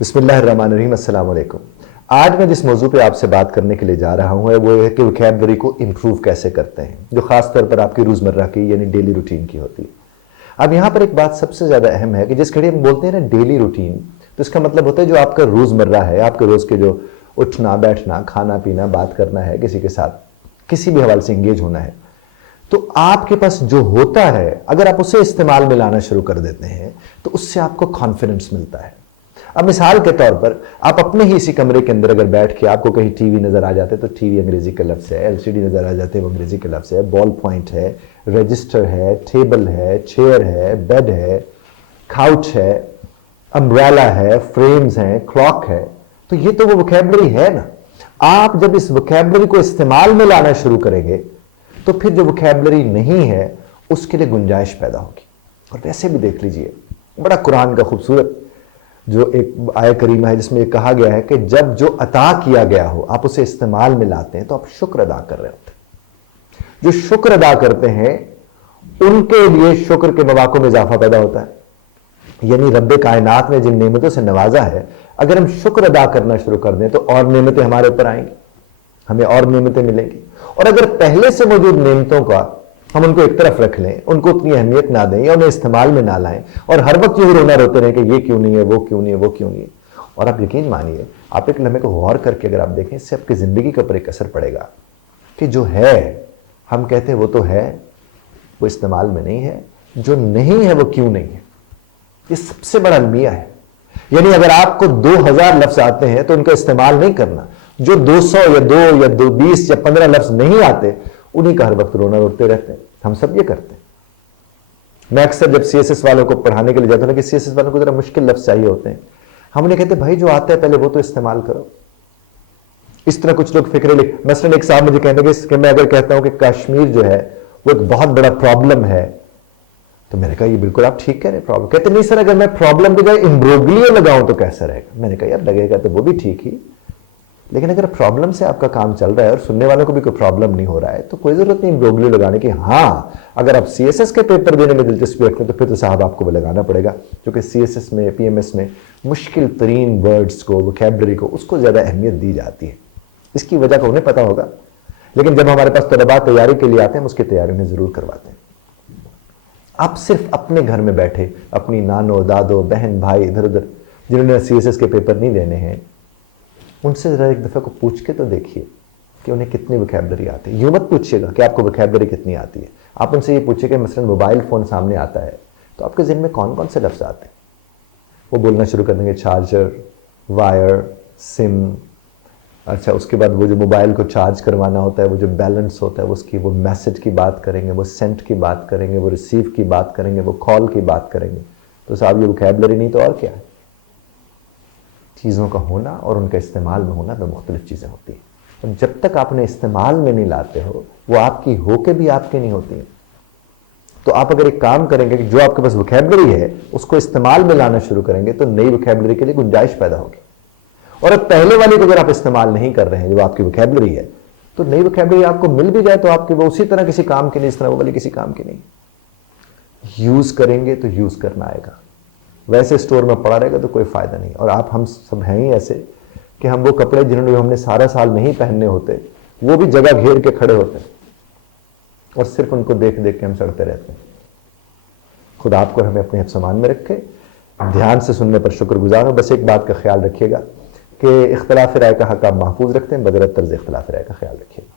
بسم اللہ الرحمن الرحیم، السلام علیکم۔ آج میں جس موضوع پہ آپ سے بات کرنے کے لیے جا رہا ہوں وہ ہے کہ ووکیبلری کو امپروو کیسے کرتے ہیں، جو خاص طور پر آپ کی روزمرہ کی یعنی ڈیلی روٹین کی ہوتی ہے۔ اب یہاں پر ایک بات سب سے زیادہ اہم ہے کہ جس گھڑی ہم بولتے ہیں نا ڈیلی روٹین، تو اس کا مطلب ہوتا ہے جو آپ کا روزمرہ ہے، آپ کے روز کے جو اٹھنا بیٹھنا کھانا پینا بات کرنا ہے، کسی کے ساتھ کسی بھی حوالے سے انگیج ہونا ہے، تو آپ کے پاس جو ہوتا ہے اگر آپ اسے استعمال میں لانا شروع کر دیتے ہیں تو اس سے آپ کو کانفیڈنس ملتا ہے۔ اب مثال کے طور پر آپ اپنے ہی اسی کمرے کے اندر اگر بیٹھ کے آپ کو کہیں ٹی وی نظر آ جاتے تو ٹی وی انگریزی کا لفظ ہے، ایل سی ڈی نظر آ جاتے وہ انگریزی کا لفظ ہے، بال پوائنٹ ہے، رجسٹر ہے، ٹیبل ہے، چیئر ہے، بیڈ ہے، کاؤچ ہے، امبریلا ہے، فریمز ہیں، کلاک ہے، تو یہ تو وہ ووکیبلری ہے نا۔ آپ جب اس ووکیبلری کو استعمال میں لانا شروع کریں گے تو پھر جو ووکیبلری نہیں ہے اس کے لیے گنجائش پیدا ہوگی۔ اور ویسے بھی دیکھ لیجئے بڑا قرآن کا خوبصورت جو ایک آیت کریمہ ہے جس میں یہ کہا گیا ہے کہ جب جو عطا کیا گیا ہو آپ اسے استعمال میں لاتے ہیں تو آپ شکر ادا کر رہے ہوتے ہیں۔ جو شکر ادا کرتے ہیں ان کے لیے شکر کے مواقع میں اضافہ پیدا ہوتا ہے، یعنی رب کائنات نے جن نعمتوں سے نوازا ہے اگر ہم شکر ادا کرنا شروع کر دیں تو اور نعمتیں ہمارے اوپر آئیں گی، ہمیں اور نعمتیں ملیں گی۔ اور اگر پہلے سے موجود نعمتوں کا ہم ان کو ایک طرف رکھ لیں، ان کو اتنی اہمیت نہ دیں یا انہیں استعمال میں نہ لائیں اور ہر وقت یہ رونا روتے رہیں کہ یہ کیوں نہیں ہے، وہ کیوں نہیں ہے، وہ کیوں نہیں ہے، اور آپ یقین مانیے آپ ایک لمحے کو غور کر کے اگر آپ دیکھیں اس سے آپ کی زندگی کے اوپر ایک اثر پڑے گا کہ جو ہے ہم کہتے ہیں وہ تو ہے، وہ استعمال میں نہیں ہے، جو نہیں ہے وہ کیوں نہیں ہے۔ یہ سب سے بڑا المیہ ہے۔ یعنی اگر آپ کو 2000 لفظ آتے ہیں تو ان کا استعمال نہیں کرنا، جو 200 یا 2 یا 20 یا 15 لفظ نہیں آتے انہیں کا ہر وقت رونا روتے رہتے ہیں۔ ہم سب یہ کرتے ہیں۔ میں اکثر جب سی ایس ایس والوں کو پڑھانے کے لیے جاتا ہوں کہ سی ایس ایس والوں کو ذرا مشکل لفظ چاہیے ہوتے ہیں، ہم انہیں کہتے ہیں بھائی جو آتا ہے پہلے وہ تو استعمال کرو۔ اس طرح کچھ لوگ فکرے مثلا ایک صاحب مجھے کہنے کہ میں اگر کہتا ہوں کہ کشمیر جو ہے وہ ایک بہت بڑا پرابلم ہے تو میں نے کہا یہ بالکل آپ ٹھیک کہہ رہے ہیں پرابلم، کہتے نہیں سر اگر میں پرابلم کی جگہ امبروگلیو لگاؤں تو کیسا رہے گا؟ میں نے کہا یار لگے گا تو وہ بھی ٹھیک ہی، لیکن اگر پرابلم سے آپ کا کام چل رہا ہے اور سننے والوں کو بھی کوئی پرابلم نہیں ہو رہا ہے تو کوئی ضرورت نہیں امبروگلیو لگانے کی۔ ہاں اگر آپ سی ایس ایس کے پیپر دینے میں دلچسپی رکھتے ہیں تو پھر تو صاحب آپ کو وہ لگانا پڑے گا، کیونکہ سی ایس ایس میں پی ایم ایس میں مشکل ترین ورڈز کو ووکیبلری کو اس کو زیادہ اہمیت دی جاتی ہے۔ اس کی وجہ کو انہیں پتا ہوگا، لیکن جب ہمارے پاس طلباء تیاری کے لیے آتے ہیں ہم اس کی تیاری انہیں ضرور کرواتے ہیں۔ آپ صرف اپنے گھر میں بیٹھے اپنی نانو دادو بہن بھائی ادھر ادھر جنہوں نے سی ایس ایس کے پیپر نہیں دینے ہیں ان سے ذرا ایک دفعہ کو پوچھ کے تو دیکھیے کہ انہیں کتنی ووکیبلری آتی ہے۔ یوں مت پوچھیے گا کہ آپ کو ووکیبلری کتنی آتی ہے، آپ ان سے یہ پوچھیے کہ مثلا موبائل فون سامنے آتا ہے تو آپ کے ذہن میں کون کون سے لفظ آتے ہیں؟ وہ بولنا شروع کر دیں گے چارجر، وائر، سم، اچھا اس کے بعد وہ جو موبائل کو چارج کروانا ہوتا ہے وہ جو بیلنس ہوتا ہے اس کی وہ میسج کی بات کریں گے، وہ سینٹ کی بات کریں گے، وہ ریسیو کی بات کریں گے، وہ کال کی بات کریں گے۔ تو صاحب یہ ووکیبلری نہیں تو اور کیا ہے؟ چیزوں کا ہونا اور ان کا استعمال میں ہونا دو مختلف چیزیں ہوتی ہیں، اور جب تک آپ انہیں استعمال میں نہیں لاتے ہو وہ آپ کی ہو کے بھی آپ کی نہیں ہوتی ہیں۔ تو آپ اگر ایک کام کریں گے کہ جو آپ کے پاس ووکیبلری ہے اس کو استعمال میں لانا شروع کریں گے تو نئی ووکیبلری کے لیے گنجائش پیدا ہوگی۔ اور اب پہلے والی کو اگر آپ استعمال نہیں کر رہے ہیں جو آپ کی ووکیبلری ہے تو نئی ووکیبلری آپ کو مل بھی جائے تو آپ کی وہ اسی طرح کسی کام کی نہیں، اس طرح وہ والی کسی کام کی نہیں۔ یوز کریں گے تو یوز کرنا آئے گا، ویسے اسٹور میں پڑا رہے گا تو کوئی فائدہ نہیں۔ اور آپ ہم سب ہیں ہی ایسے کہ ہم وہ کپڑے جنہوں ہم نے سارا سال نہیں پہننے ہوتے وہ بھی جگہ گھیر کے کھڑے ہوتے ہیں اور صرف ان کو دیکھ دیکھ کے ہم سڑتے رہتے ہیں۔ خدا آپ کو ہمیں اپنے حفظ امان میں رکھے، دھیان سے سننے پر شکر گزار ہو۔ بس ایک بات کا خیال رکھیے گا کہ اختلاف رائے کا حق آپ محفوظ رکھتے ہیں، بغیر طرز اختلاف رائے کا خیال رکھیے گا۔